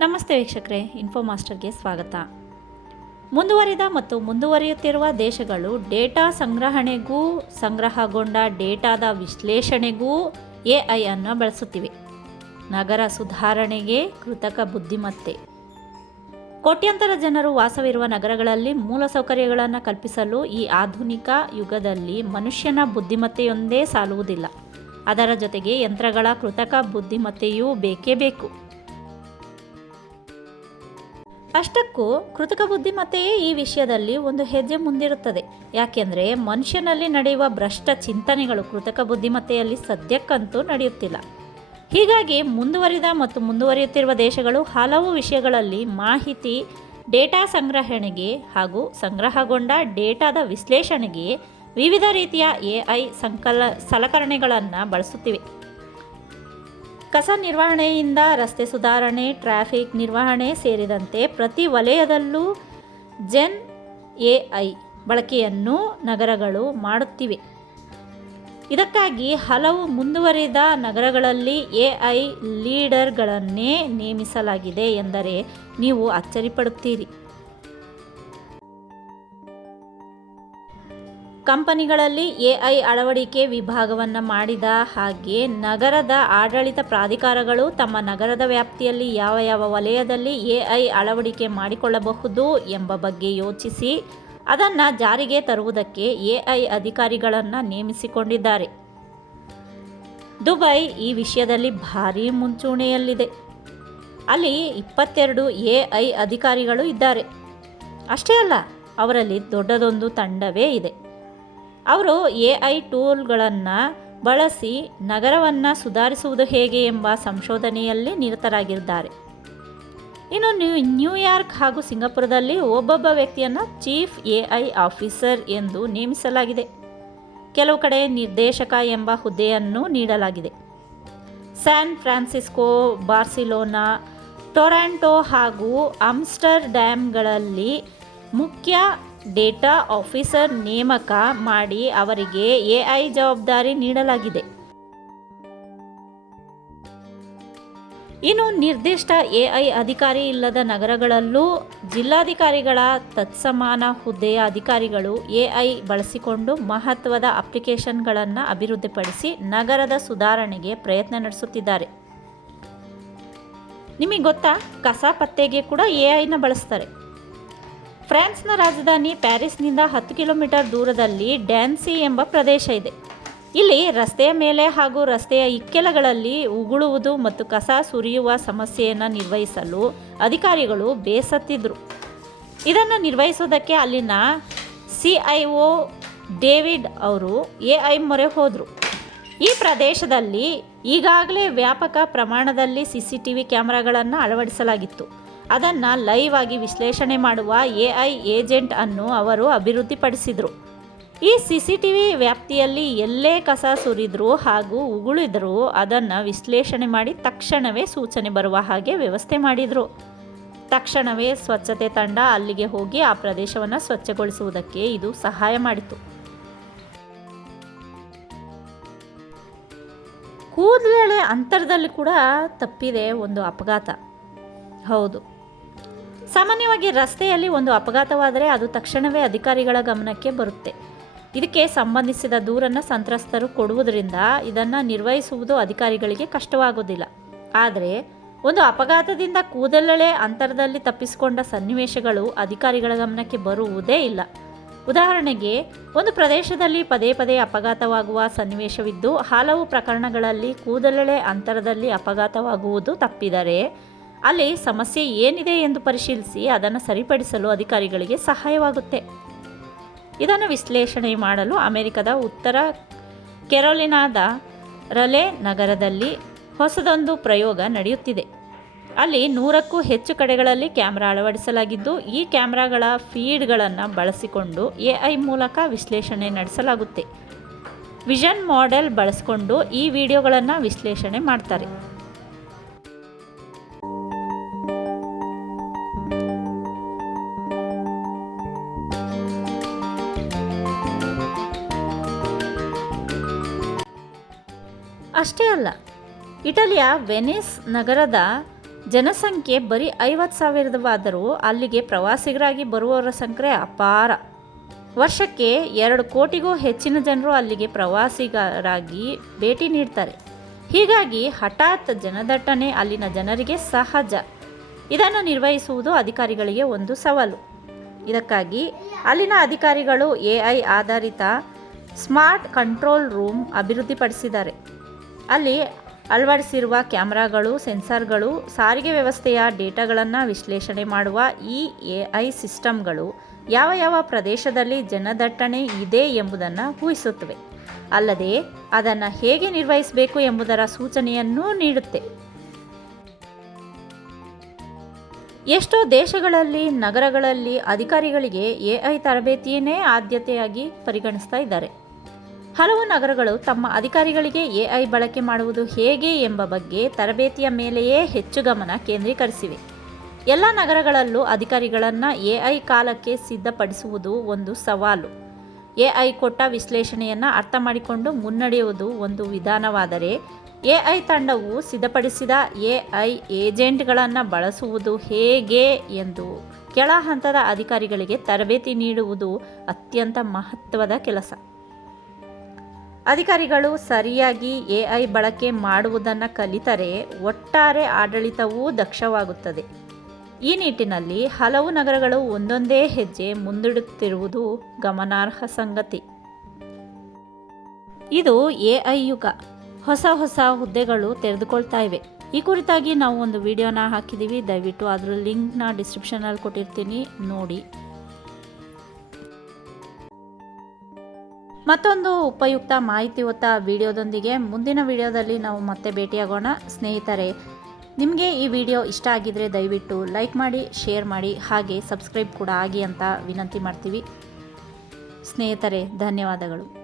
ನಮಸ್ತೆ ವೀಕ್ಷಕರೇ ಇನ್ಫೋ ಮಾಸ್ಟರ್ಗೆ ಸ್ವಾಗತ. ಮುಂದುವರಿದ ಮತ್ತು ಮುಂದುವರಿಯುತ್ತಿರುವ ದೇಶಗಳು ಡೇಟಾ ಸಂಗ್ರಹಣೆಗೂ, ಸಂಗ್ರಹಗೊಂಡ ಡೇಟಾದ ವಿಶ್ಲೇಷಣೆಗೂ ಎ ಐ ಅನ್ನು ಬಳಸುತ್ತಿವೆ. ನಗರ ಸುಧಾರಣೆಗೆ ಕೃತಕ ಬುದ್ಧಿಮತ್ತೆ. ಕೋಟ್ಯಂತರ ಜನರು ವಾಸವಿರುವ ನಗರಗಳಲ್ಲಿ ಮೂಲಸೌಕರ್ಯಗಳನ್ನು ಕಲ್ಪಿಸಲು ಈ ಆಧುನಿಕ ಯುಗದಲ್ಲಿ ಮನುಷ್ಯನ ಬುದ್ಧಿಮತ್ತೆಯೊಂದೇ ಸಾಲುವುದಿಲ್ಲ. ಅದರ ಜೊತೆಗೆ ಯಂತ್ರಗಳ ಕೃತಕ ಬುದ್ಧಿಮತ್ತೆಯೂ ಬೇಕೇ ಬೇಕು. ಅಷ್ಟಕ್ಕೂ ಕೃತಕ ಬುದ್ಧಿಮತ್ತೆಯೇ ಈ ವಿಷಯದಲ್ಲಿ ಒಂದು ಹೆಜ್ಜೆ ಮುಂದಿರುತ್ತದೆ. ಯಾಕೆಂದರೆ ಮನುಷ್ಯನಲ್ಲಿ ನಡೆಯುವ ಭ್ರಷ್ಟ ಚಿಂತನೆಗಳು ಕೃತಕ ಬುದ್ಧಿಮತ್ತೆಯಲ್ಲಿ ಸದ್ಯಕ್ಕಂತೂ ನಡೆಯುತ್ತಿಲ್ಲ. ಹೀಗಾಗಿ ಮುಂದುವರಿದ ಮತ್ತು ಮುಂದುವರಿಯುತ್ತಿರುವ ದೇಶಗಳು ಹಲವು ವಿಷಯಗಳಲ್ಲಿ ಮಾಹಿತಿ, ಡೇಟಾ ಸಂಗ್ರಹಣೆಗೆ ಹಾಗೂ ಸಂಗ್ರಹಗೊಂಡ ಡೇಟಾದ ವಿಶ್ಲೇಷಣೆಗೆ ವಿವಿಧ ರೀತಿಯ ಎ ಐ ಸಂಕಲ, ಸಲಕರಣೆಗಳನ್ನು ಬಳಸುತ್ತಿವೆ. ಕಸ ನಿರ್ವಹಣೆಯಿಂದ ರಸ್ತೆ ಸುಧಾರಣೆ, ಟ್ರಾಫಿಕ್ ನಿರ್ವಹಣೆ ಸೇರಿದಂತೆ ಪ್ರತಿ ವಲಯದಲ್ಲೂ ಜೆನ್ ಎ ಐ ಬಳಕೆಯನ್ನು ನಗರಗಳು ಮಾಡುತ್ತಿವೆ. ಇದಕ್ಕಾಗಿ ಹಲವು ಮುಂದುವರಿದ ನಗರಗಳಲ್ಲಿ ಎ ಐ ಲೀಡರ್ಗಳನ್ನೇ ನೇಮಿಸಲಾಗಿದೆ ಎಂದರೆ ನೀವು ಅಚ್ಚರಿಪಡುತ್ತೀರಿ ಕಂಪನಿಗಳಲ್ಲಿ ಎಐ ಅಳವಡಿಕೆ ವಿಭಾಗವನ್ನು ಮಾಡಿದ ಹಾಗೆ ನಗರದ ಆಡಳಿತ ಪ್ರಾಧಿಕಾರಗಳು ತಮ್ಮ ನಗರದ ವ್ಯಾಪ್ತಿಯಲ್ಲಿ ಯಾವ ಯಾವ ವಲಯದಲ್ಲಿ ಎಐ ಅಳವಡಿಕೆ ಮಾಡಿಕೊಳ್ಳಬಹುದು ಎಂಬ ಬಗ್ಗೆ ಯೋಚಿಸಿ, ಅದನ್ನು ಜಾರಿಗೆ ತರುವುದಕ್ಕೆ ಎಐ ಅಧಿಕಾರಿಗಳನ್ನು ನೇಮಿಸಿಕೊಂಡಿದ್ದಾರೆ. ದುಬೈ ಈ ವಿಷಯದಲ್ಲಿ ಭಾರೀ ಮುಂಚೂಣಿಯಲ್ಲಿದೆ. ಅಲ್ಲಿ ಇಪ್ಪತ್ತೆರಡು ಎಐ ಅಧಿಕಾರಿಗಳು ಇದ್ದಾರೆ. ಅಷ್ಟೇ ಅಲ್ಲ, ಅವರಲ್ಲಿ ದೊಡ್ಡದೊಂದು ತಂಡವೇ ಇದೆ. ಅವರು ಎ ಐ ಟೂಲ್ಗಳನ್ನು ಬಳಸಿ ನಗರವನ್ನು ಸುಧಾರಿಸುವುದು ಹೇಗೆ ಎಂಬ ಸಂಶೋಧನೆಯಲ್ಲಿ ನಿರತರಾಗಿದ್ದಾರೆ. ಇನ್ನು ನ್ಯೂ ನ್ಯೂಯಾರ್ಕ್ ಹಾಗೂ ಸಿಂಗಾಪುರದಲ್ಲಿ ಒಬ್ಬೊಬ್ಬ ವ್ಯಕ್ತಿಯನ್ನು ಚೀಫ್ ಎ ಐ ಆಫೀಸರ್ ಎಂದು ನೇಮಿಸಲಾಗಿದೆ. ಕೆಲವು ಕಡೆ ನಿರ್ದೇಶಕ ಎಂಬ ಹುದ್ದೆಯನ್ನು ನೀಡಲಾಗಿದೆ. ಸ್ಯಾನ್ ಫ್ರಾನ್ಸಿಸ್ಕೋ, ಬಾರ್ಸಿಲೋನಾ, ಟೊರಾಂಟೊ ಹಾಗೂ ಆಮ್ಸ್ಟರ್ಡ್ಯಾಮ್ಗಳಲ್ಲಿ ಮುಖ್ಯ ಡೇಟಾ ಆಫೀಸರ್ ನೇಮಕ ಮಾಡಿ ಅವರಿಗೆ ಎಐ ಜವಾಬ್ದಾರಿ ನೀಡಲಾಗಿದೆ. ಇನ್ನು ನಿರ್ದಿಷ್ಟ ಎಐ ಅಧಿಕಾರಿ ಇಲ್ಲದ ನಗರಗಳಲ್ಲೂ ಜಿಲ್ಲಾಧಿಕಾರಿಗಳ ತತ್ಸಮಾನ ಹುದ್ದೆಯ ಅಧಿಕಾರಿಗಳು ಎಐ ಬಳಸಿಕೊಂಡು ಮಹತ್ವದ ಅಪ್ಲಿಕೇಶನ್ಗಳನ್ನು ಅಭಿವೃದ್ಧಿಪಡಿಸಿ ನಗರದ ಸುಧಾರಣೆಗೆ ಪ್ರಯತ್ನ ನಡೆಸುತ್ತಿದ್ದಾರೆ. ನಿಮಗೆ ಗೊತ್ತಾ? ಕಸ ಪತ್ತೆಗೆ ಕೂಡ ಎಐನ ಐನ ಬಳಸ್ತಾರೆ. ಫ್ರಾನ್ಸ್ನ ರಾಜಧಾನಿ ಪ್ಯಾರಿಸ್ನಿಂದ ಹತ್ತು ಕಿಲೋಮೀಟರ್ ದೂರದಲ್ಲಿ ಡ್ಯಾನ್ಸಿ ಎಂಬ ಪ್ರದೇಶ ಇದೆ. ಇಲ್ಲಿ ರಸ್ತೆಯ ಮೇಲೆ ಹಾಗೂ ರಸ್ತೆಯ ಇಕ್ಕೆಲಗಳಲ್ಲಿ ಉಗುಳುವುದು ಮತ್ತು ಕಸ ಸುರಿಯುವ ಸಮಸ್ಯೆಯನ್ನು ನಿರ್ವಹಿಸಲು ಅಧಿಕಾರಿಗಳು ಬೇಸತ್ತಿದ್ರು. ಇದನ್ನು ನಿರ್ವಹಿಸೋದಕ್ಕೆ ಅಲ್ಲಿನ ಸಿ ಐ ಒ ಡೇವಿಡ್ ಅವರು ಎ ಐ ಮೊರೆ ಹೋದರು. ಈ ಪ್ರದೇಶದಲ್ಲಿ ಈಗಾಗಲೇ ವ್ಯಾಪಕ ಪ್ರಮಾಣದಲ್ಲಿ ಸಿ ಸಿ ಟಿ ವಿ ಕ್ಯಾಮ್ರಾಗಳನ್ನು ಅಳವಡಿಸಲಾಗಿತ್ತು. ಅದನ್ನು ಲೈವ್ ಆಗಿ ವಿಶ್ಲೇಷಣೆ ಮಾಡುವ ಎ ಐ ಏಜೆಂಟ್ ಅನ್ನು ಅವರು ಅಭಿವೃದ್ಧಿಪಡಿಸಿದರು. ಈ ಸಿ ಸಿ ಟಿ ವಿ ವ್ಯಾಪ್ತಿಯಲ್ಲಿ ಎಲ್ಲೇ ಕಸ ಸುರಿದ್ರು ಹಾಗೂ ಉಗುಳಿದರೂ ಅದನ್ನು ವಿಶ್ಲೇಷಣೆ ಮಾಡಿ ತಕ್ಷಣವೇ ಸೂಚನೆ ಬರುವ ಹಾಗೆ ವ್ಯವಸ್ಥೆ ಮಾಡಿದರು. ತಕ್ಷಣವೇ ಸ್ವಚ್ಛತೆ ತಂಡ ಅಲ್ಲಿಗೆ ಹೋಗಿ ಆ ಪ್ರದೇಶವನ್ನು ಸ್ವಚ್ಛಗೊಳಿಸುವುದಕ್ಕೆ ಇದು ಸಹಾಯ ಮಾಡಿತು. ಕೂದಲೆಳೆ ಅಂತರದಲ್ಲಿ ಕೂಡ ತಪ್ಪಿದೆ ಒಂದು ಅಪಘಾತ. ಹೌದು. ಸಾಮಾನ್ಯವಾಗಿ ರಸ್ತೆಯಲ್ಲಿ ಒಂದು ಅಪಘಾತವಾದರೆ ಅದು ತಕ್ಷಣವೇ ಅಧಿಕಾರಿಗಳ ಗಮನಕ್ಕೆ ಬರುತ್ತೆ. ಇದಕ್ಕೆ ಸಂಬಂಧಿಸಿದ ದೂರನ್ನು ಸಂತ್ರಸ್ತರು ಕೊಡುವುದರಿಂದ ಇದನ್ನು ನಿರ್ವಹಿಸುವುದು ಅಧಿಕಾರಿಗಳಿಗೆ ಕಷ್ಟವಾಗುವುದಿಲ್ಲ. ಆದರೆ ಒಂದು ಅಪಘಾತದಿಂದ ಕೂದಲೆಳೆ ಅಂತರದಲ್ಲಿ ತಪ್ಪಿಸಿಕೊಂಡ ಸನ್ನಿವೇಶಗಳು ಅಧಿಕಾರಿಗಳ ಗಮನಕ್ಕೆ ಬರುವುದೇ ಇಲ್ಲ. ಉದಾಹರಣೆಗೆ, ಒಂದು ಪ್ರದೇಶದಲ್ಲಿ ಪದೇ ಪದೇ ಅಪಘಾತವಾಗುವ ಸನ್ನಿವೇಶವಿದ್ದು, ಹಲವು ಪ್ರಕರಣಗಳಲ್ಲಿ ಕೂದಲಳೆ ಅಂತರದಲ್ಲಿ ಅಪಘಾತವಾಗುವುದು ತಪ್ಪಿದರೆ ಅಲ್ಲಿ ಸಮಸ್ಯೆ ಏನಿದೆ ಎಂದು ಪರಿಶೀಲಿಸಿ ಅದನ್ನು ಸರಿಪಡಿಸಲು ಅಧಿಕಾರಿಗಳಿಗೆ ಸಹಾಯವಾಗುತ್ತೆ. ಇದನ್ನು ವಿಶ್ಲೇಷಣೆ ಮಾಡಲು ಅಮೆರಿಕದ ಉತ್ತರ ಕೆರೋಲಿನಾದ ರಲೆ ನಗರದಲ್ಲಿ ಹೊಸದೊಂದು ಪ್ರಯೋಗ ನಡೆಯುತ್ತಿದೆ. ಅಲ್ಲಿ ನೂರಕ್ಕೂ ಹೆಚ್ಚು ಕಡೆಗಳಲ್ಲಿ ಕ್ಯಾಮ್ರಾ ಅಳವಡಿಸಲಾಗಿದ್ದು, ಈ ಕ್ಯಾಮ್ರಾಗಳ ಫೀಡ್ಗಳನ್ನು ಬಳಸಿಕೊಂಡು ಎ ಐ ಮೂಲಕ ವಿಶ್ಲೇಷಣೆ ನಡೆಸಲಾಗುತ್ತೆ. ವಿಷನ್ ಮಾಡೆಲ್ ಬಳಸಿಕೊಂಡು ಈ ವಿಡಿಯೋಗಳನ್ನು ವಿಶ್ಲೇಷಣೆ ಮಾಡ್ತಾರೆ. ಅಷ್ಟೇ ಅಲ್ಲ, ಇಟಲಿಯ ವೆನಿಸ್ ನಗರದ ಜನಸಂಖ್ಯೆ ಬರೀ ಐವತ್ತು ಸಾವಿರದವಾದರೂ ಅಲ್ಲಿಗೆ ಪ್ರವಾಸಿಗರಾಗಿ ಬರುವವರ ಸಂಖ್ಯೆ ಅಪಾರ. ವರ್ಷಕ್ಕೆ ಎರಡು ಕೋಟಿಗೂ ಹೆಚ್ಚಿನ ಜನರು ಅಲ್ಲಿಗೆ ಪ್ರವಾಸಿಗರಾಗಿ ಭೇಟಿ ನೀಡ್ತಾರೆ. ಹೀಗಾಗಿ ಹಠಾತ್ ಜನದಟ್ಟಣೆ ಅಲ್ಲಿನ ಜನರಿಗೆ ಸಹಜ. ಇದನ್ನು ನಿರ್ವಹಿಸುವುದು ಅಧಿಕಾರಿಗಳಿಗೆ ಒಂದು ಸವಾಲು. ಇದಕ್ಕಾಗಿ ಅಲ್ಲಿನ ಅಧಿಕಾರಿಗಳು ಎ ಆಧಾರಿತ ಸ್ಮಾರ್ಟ್ ಕಂಟ್ರೋಲ್ ರೂಮ್ ಅಭಿವೃದ್ಧಿಪಡಿಸಿದ್ದಾರೆ. ಅಲ್ಲಿ ಅಳವಡಿಸಿರುವ ಕ್ಯಾಮ್ರಾಗಳು, ಸೆನ್ಸಾರ್ಗಳು, ಸಾರಿಗೆ ವ್ಯವಸ್ಥೆಯ ಡೇಟಾಗಳನ್ನು ವಿಶ್ಲೇಷಣೆ ಮಾಡುವ ಈ ಎ ಐ ಸಿಸ್ಟಮ್ಗಳು ಯಾವ ಯಾವ ಪ್ರದೇಶದಲ್ಲಿ ಜನದಟ್ಟಣೆ ಇದೆ ಎಂಬುದನ್ನು ಊಹಿಸುತ್ತವೆ. ಅಲ್ಲದೆ, ಅದನ್ನು ಹೇಗೆ ನಿರ್ವಹಿಸಬೇಕು ಎಂಬುದರ ಸೂಚನೆಯನ್ನೂ ನೀಡುತ್ತೆ. ಎಷ್ಟೋ ದೇಶಗಳಲ್ಲಿ, ನಗರಗಳಲ್ಲಿ ಅಧಿಕಾರಿಗಳಿಗೆ ಎ ಐ ತರಬೇತಿಯನ್ನೇ ಆದ್ಯತೆಯಾಗಿ ಪರಿಗಣಿಸ್ತಾ ಇದ್ದಾರೆ. ಹಲವು ನಗರಗಳು ತಮ್ಮ ಅಧಿಕಾರಿಗಳಿಗೆ ಎಐ ಬಳಕೆ ಮಾಡುವುದು ಹೇಗೆ ಎಂಬ ಬಗ್ಗೆ ತರಬೇತಿಯ ಮೇಲೆಯೇ ಹೆಚ್ಚು ಗಮನ ಕೇಂದ್ರೀಕರಿಸಿವೆ. ಎಲ್ಲ ನಗರಗಳಲ್ಲೂ ಅಧಿಕಾರಿಗಳನ್ನು ಎಐ ಕಾಲಕ್ಕೆ ಸಿದ್ಧಪಡಿಸುವುದು ಒಂದು ಸವಾಲು. ಎಐ ಕೊಟ್ಟ ವಿಶ್ಲೇಷಣೆಯನ್ನು ಅರ್ಥ ಮಾಡಿಕೊಂಡು ಮುನ್ನಡೆಯುವುದು ಒಂದು ವಿಧಾನವಾದರೆ, ಎಐ ತಂಡವು ಸಿದ್ಧಪಡಿಸಿದ ಎಐ ಏಜೆಂಟ್ಗಳನ್ನು ಬಳಸುವುದು ಹೇಗೆ ಎಂದು ಕೆಳ ಹಂತದ ಅಧಿಕಾರಿಗಳಿಗೆ ತರಬೇತಿ ನೀಡುವುದು ಅತ್ಯಂತ ಮಹತ್ವದ ಕೆಲಸ. ಅಧಿಕಾರಿಗಳು ಸರಿಯಾಗಿ ಎ ಐ ಬಳಕೆ ಮಾಡುವುದನ್ನು ಕಲಿತರೆ ಒಟ್ಟಾರೆ ಆಡಳಿತವೂ ದಕ್ಷವಾಗುತ್ತದೆ. ಈ ನಿಟ್ಟಿನಲ್ಲಿ ಹಲವು ನಗರಗಳು ಒಂದೊಂದೇ ಹೆಜ್ಜೆ ಮುಂದಿಡುತ್ತಿರುವುದು ಗಮನಾರ್ಹ ಸಂಗತಿ. ಇದು ಎ ಐ ಯುಗ. ಹೊಸ ಹೊಸ ಹುದ್ದೆಗಳು ತೆರೆದುಕೊಳ್ತಾ ಇವೆ. ಈ ಕುರಿತಾಗಿ ನಾವು ಒಂದು ವಿಡಿಯೋನ ಹಾಕಿದ್ದೀವಿ ದಯವಿಟ್ಟು ಅದರ ಲಿಂಕ್ನ ಡಿಸ್ಕ್ರಿಪ್ಷನಲ್ಲಿ ಕೊಟ್ಟಿರ್ತೀನಿ. ನೋಡಿ. ಮತ್ತೊಂದು ಉಪಯುಕ್ತ ಮಾಹಿತಿ ಹೊತ್ತ ವಿಡಿಯೋದೊಂದಿಗೆ ಮುಂದಿನ ವಿಡಿಯೋದಲ್ಲಿ ನಾವು ಮತ್ತೆ ಭೇಟಿಯಾಗೋಣ. ಸ್ನೇಹಿತರೆ, ನಿಮಗೆ ಈ ವಿಡಿಯೋ ಇಷ್ಟ ಆಗಿದರೆ ದಯವಿಟ್ಟು ಲೈಕ್ ಮಾಡಿ, ಶೇರ್ ಮಾಡಿ, ಹಾಗೆ ಸಬ್ಸ್ಕ್ರೈಬ್ ಕೂಡ ಆಗಿ ಅಂತ ವಿನಂತಿ ಮಾಡ್ತೀವಿ. ಸ್ನೇಹಿತರೆ, ಧನ್ಯವಾದಗಳು.